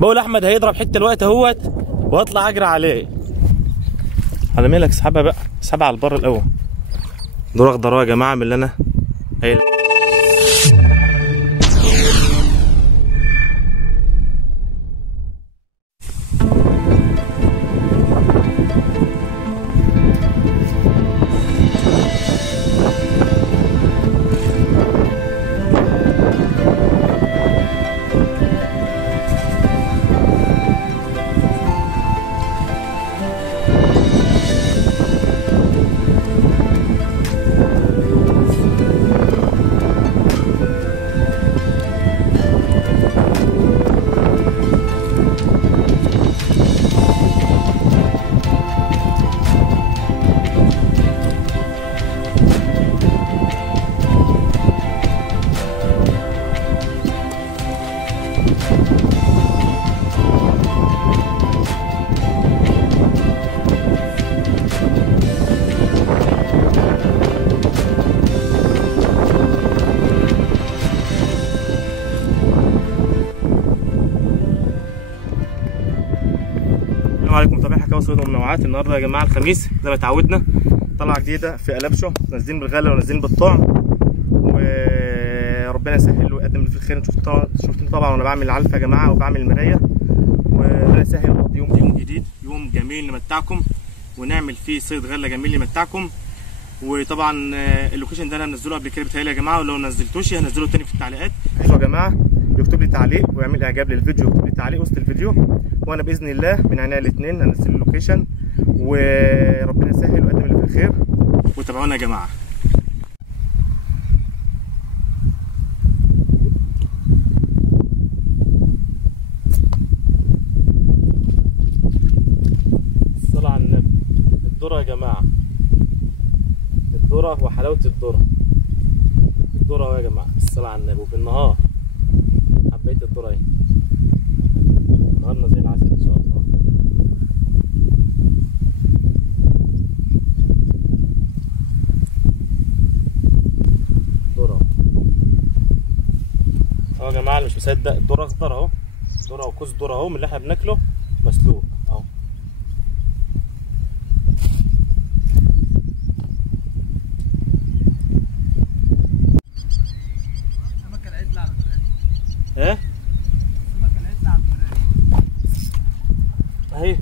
بقول احمد هيضرب حته الوقت اهوت واطلع اجري عليه. على مالك اسحبها بقى، اسحبها على البر الاول. دور اخضر يا جماعه من اللي انا قايل. السلام عليكم، متابعي حكاوي صيد ومنوعات. النهارده يا جماعه الخميس زي ما اتعودنا طلعه جديده في قلبشو، نازلين بالغله ونازلين بالطعم، وربنا يسهل ويقدم اللي فيه الخير. شفتوني طبعا وانا بعمل العلفه يا جماعه وبعمل المرايه، وربنا يسهل نقضي يوم جديد، يوم جميل نمتعكم ونعمل فيه صيد غله جميل يمتعكم. وطبعا اللوكيشن ده انا منزله قبل كده بتهيألي يا جماعه، ولو نزلتوش هنزله تاني في التعليقات. يا جماعه يكتب لي تعليق ويعمل اعجاب للفيديو، يكتب لي تعليق وسط الفيديو، وانا باذن الله من عينيا الاثنين هنزل اللوكيشن، وربنا يسهل ويقدم اللي فيه الخير. وتابعونا يا جماعه. الصلاة على النبي. الذره يا جماعه، الذره وحلاوه الذره. الذره اهو يا جماعه، الصلاة على النبي. وبالنهار حبيت الذره اهي، نهارنا زي العسل ان شاء الله. ذره اهو يا جماعه، اللي مش مصدق ذره اخضر اهو، ذره وكوز ذره اهو من اللي احنا بناكله مسلوق اهو. ايه؟ اهي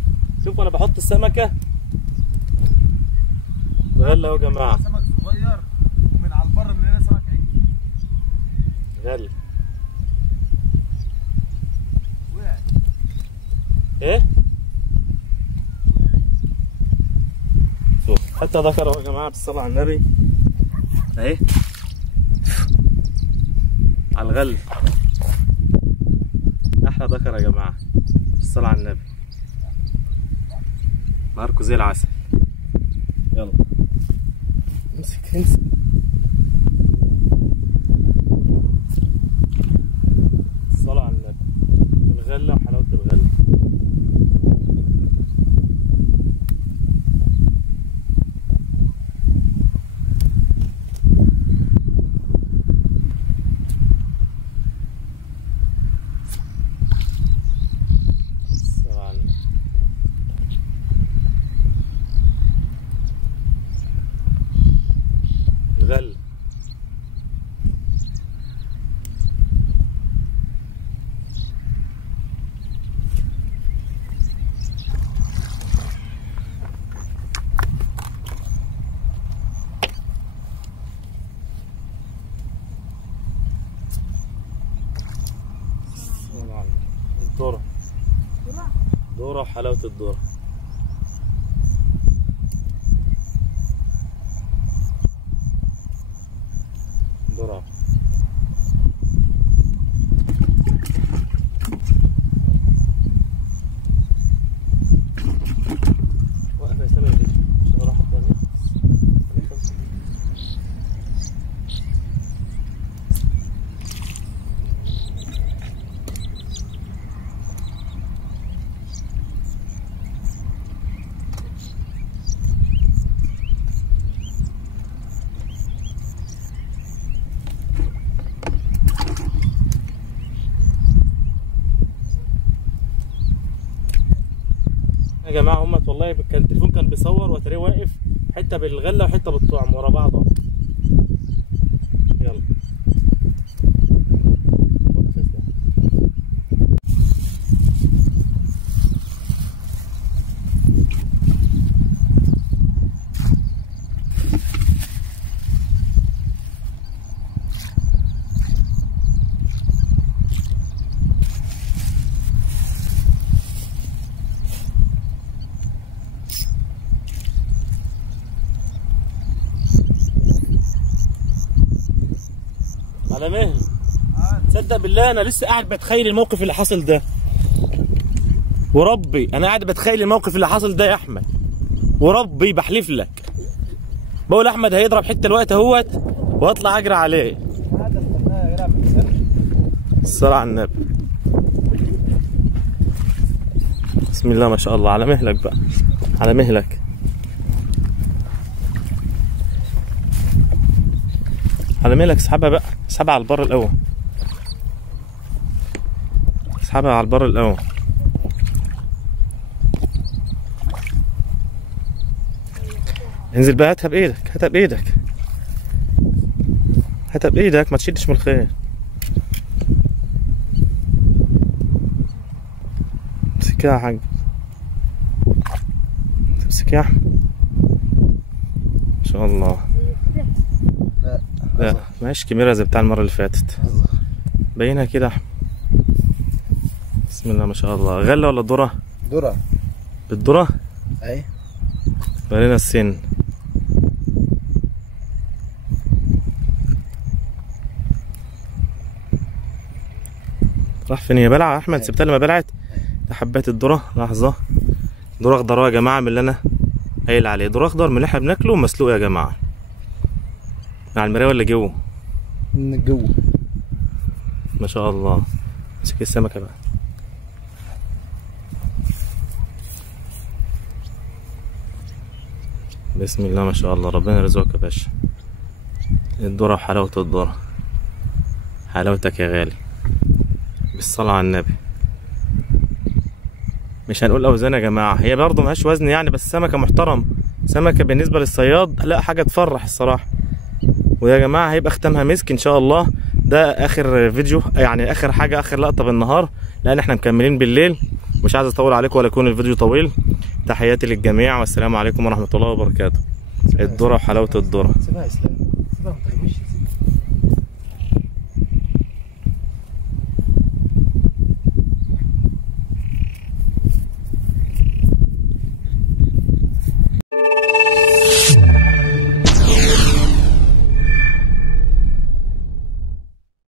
شوفوا انا بحط السمكه غله اهو يا جماعه. سمك صغير ومن على البر من هنا سمك عجل غله. وقعت. ايه؟ شوف حتى ذكر اهو يا جماعه بالصلاه على النبي اهي على الغل. احلى ذكر يا جماعه بالصلاه على النبي، نهاركم زي العسل. يلا امسك امسك. الصلاه على النبي، الغله وحلاوه الغله. الغل الذرة، ذرة وحلاوة الذرة. ذرة واقف يا سامي دي عشان اروح الثانية. يا جماعه همت والله كان التليفون كان بيصور وتريه واقف حته بالغله وحته بالطعم ورا بعض اهو. يلا على مهل. تصدق بالله انا لسه قاعد بتخيل الموقف اللي حصل ده، وربي انا قاعد بتخيل الموقف اللي حصل ده يا احمد، وربي بحلف لك. بقول احمد هيضرب حته الوقت اهوت واطلع اجري عليه. الصلاة على النبي. بسم الله ما شاء الله. على مهلك بقى، على مهلك. على مهلك. اسحبها بقى، اسحبها على البر الاول، اسحبها على البر الاول. انزل بقى، هاتها بايدك، هاتها بايدك، هاتها بايدك، ما تشدش من الخير. امسكها يا حاج، امسك يا احمد. ما شاء الله. لا ماشي كاميرا زي بتاع المره اللي فاتت، باينها كده يا احمد. بسم الله ما شاء الله. غله ولا ذره؟ ذره. بالذره؟ اي. ورينا السن. راح فين؟ هي بلعه يا احمد؟ سبتها لما بلعت. ده حبات الذره. لحظه. ذره اخضر يا جماعه من اللي انا قايل عليه، ذره اخضر من اللي احنا بناكله مسلوق يا جماعه. على المرايه ولا جوه؟ من جوه. ما شاء الله. امسك السمكه بقى. بسم الله ما شاء الله. ربنا يرزقك يا باشا. الذره وحلاوه الذره، حلاوتك يا غالي. بالصلاه على النبي. مش هنقول اوزان يا جماعه، هي برضه ملهاش وزن يعني، بس سمكه محترم، سمكه بالنسبه للصياد لا حاجه تفرح الصراحه. ويا جماعه هيبقى ختامها مسك ان شاء الله. ده اخر فيديو يعني، اخر حاجه، اخر لقطه بالنهار، لان احنا مكملين بالليل. مش عايز اطول عليكم ولا يكون الفيديو طويل. تحياتي للجميع والسلام عليكم ورحمه الله وبركاته. الذره وحلاوه الذره.